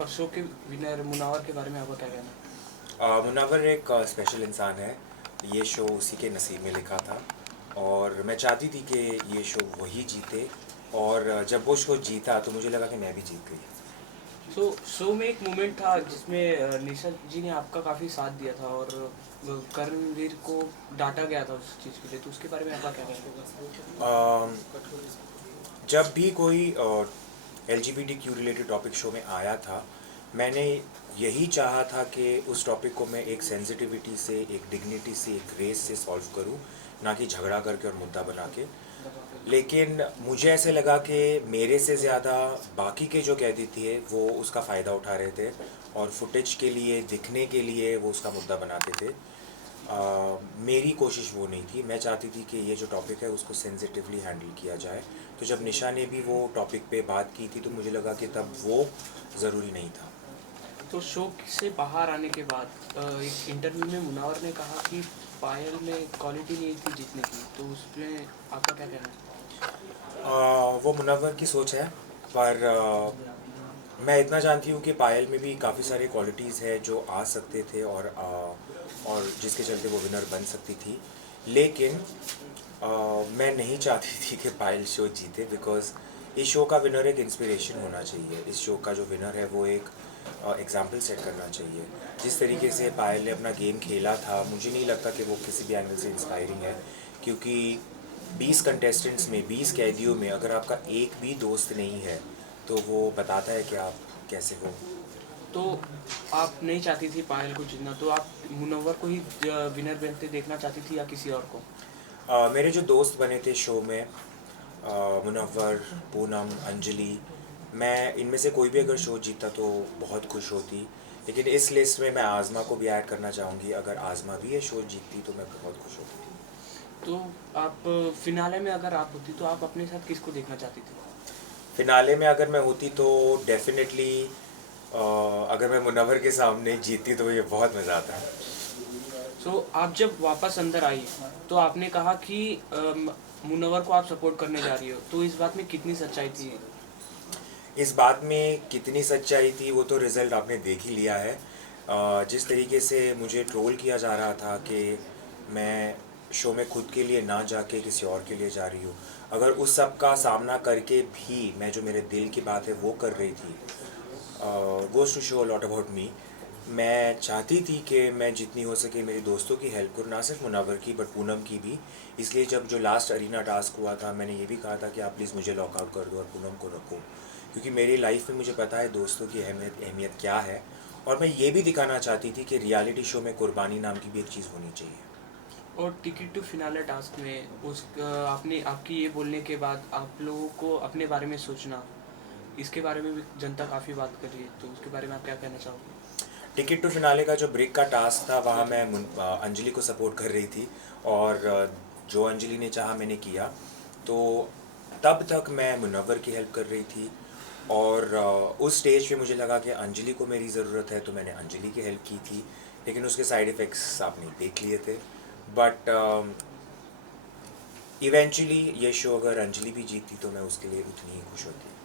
और शो के विनर मुनावर के बारे में आपका क्या कहना है? मुनव्वर एक स्पेशल इंसान है। ये शो उसी के नसीब में लिखा था और मैं चाहती थी कि ये शो वही जीते। और जब वो शो जीता तो मुझे लगा कि मैं भी जीत गई। तो शो में एक मोमेंट था जिसमें निशा जी ने आपका काफ़ी साथ दिया था और कर्णवीर को डांटा गया था उस चीज़ के लिए, तो उसके बारे में आपका क्या कहना अम, जब भी कोई LGBTQ रिलेटेड टॉपिक शो में आया था, मैंने यही चाहा था कि उस टॉपिक को मैं एक सेंसिटिविटी से, एक डिग्निटी से, एक ग्रेस से सॉल्व करूं, ना कि झगड़ा करके और मुद्दा बना के। लेकिन मुझे ऐसे लगा कि मेरे से ज़्यादा बाकी के जो कैदी थे वो उसका फ़ायदा उठा रहे थे और फुटेज के लिए, दिखने के लिए वो उसका मुद्दा बनाते थे। मेरी कोशिश वो नहीं थी। मैं चाहती थी कि ये जो टॉपिक है उसको सेंसिटिवली हैंडल किया जाए। तो जब निशा ने भी वो टॉपिक पे बात की थी तो मुझे लगा कि तब वो ज़रूरी नहीं था। है? तो शो से बाहर आने के बाद एक इंटरव्यू में मुनावर ने कहा कि पायल में क्वालिटी नहीं थी जीतने की, तो उसमें आपका क्या कहना है? वो मुनव्वर की सोच है, पर मैं इतना जानती हूँ कि पायल में भी काफ़ी सारे क्वालिटीज़ है जो आ सकते थे और जिसके चलते वो विनर बन सकती थी। लेकिन मैं नहीं चाहती थी कि पायल शो जीते, बिकॉज़ इस शो का विनर एक इंस्पिरेशन होना चाहिए। इस शो का जो विनर है वो एक एग्जाम्पल सेट करना चाहिए। जिस तरीके से पायल ने अपना गेम खेला था, मुझे नहीं लगता कि वो किसी भी एंगल से इंस्पायरिंग है, क्योंकि 20 कंटेस्टेंट्स में, 20 कैदियों में अगर आपका एक भी दोस्त नहीं है तो वो बताता है कि आप कैसे हो। तो आप नहीं चाहती थी पायल को जीतना, तो आप मुनव्वर को ही विनर बनते देखना चाहती थी या किसी और को? मेरे जो दोस्त बने थे शो में, मुनव्वर, पूनम, अंजलि, मैं इनमें से कोई भी अगर शो जीता तो बहुत खुश होती। लेकिन इस लिस्ट में मैं आज़मा को भी ऐड करना चाहूँगी। अगर आज़मा भी ये शो जीतती तो मैं बहुत खुश होती। तो आप फिनाले में अगर आप होती तो आप अपने साथ किसको देखना चाहती थी? फिनाले में अगर मैं होती तो डेफिनेटली, अगर मैं मुनव्वर के सामने जीतती तो ये बहुत मज़ा आता। सो आप जब वापस अंदर आई तो आपने कहा कि मुनव्वर को आप सपोर्ट करने जा रही हो, तो इस बात में कितनी सच्चाई थी? इस बात में कितनी सच्चाई थी वो तो रिज़ल्ट आपने देख ही लिया है। जिस तरीके से मुझे ट्रोल किया जा रहा था कि मैं शो में खुद के लिए ना जाके किसी और के लिए जा रही हूँ, अगर उस सब का सामना करके भी मैं जो मेरे दिल की बात है वो कर रही थी, goes to show a lot about me. मैं चाहती थी कि मैं जितनी हो सके मेरी दोस्तों की हेल्प करूँ, ना सिर्फ मुनव्वर की बट पूनम की भी। इसलिए जब जो लास्ट अरीना टास्क हुआ था, मैंने ये भी कहा था कि आप प्लीज़ मुझे लॉकआउट कर दो और पूनम को रखो, क्योंकि मेरी लाइफ में मुझे पता है दोस्तों की अहमियत क्या है। और मैं ये भी दिखाना चाहती थी कि रियलिटी शो में कुर्बानी नाम की भी एक चीज़ होनी चाहिए। और टिकट टू फिनाले टास्क में आपने आपकी ये बोलने के बाद आप लोगों को अपने बारे में सोचना, इसके बारे में भी जनता काफ़ी बात कर रही है, तो उसके बारे में आप क्या कहना चाहोगे? टिकट टू फिनाले का जो ब्रेक का टास्क था वहाँ मैं अंजलि को सपोर्ट कर रही थी और जो अंजलि ने चाहा मैंने किया। तो तब तक मैं मुनव्वर की हेल्प कर रही थी और उस स्टेज पे मुझे लगा कि अंजलि को मेरी ज़रूरत है तो मैंने अंजलि की हेल्प की थी। लेकिन उसके साइड इफ़ेक्ट्स आपने देख लिए थे। बट इवेंचुअली ये शो अगर अंजलि भी जीतती तो मैं उसके लिए उतनी ही खुश होती।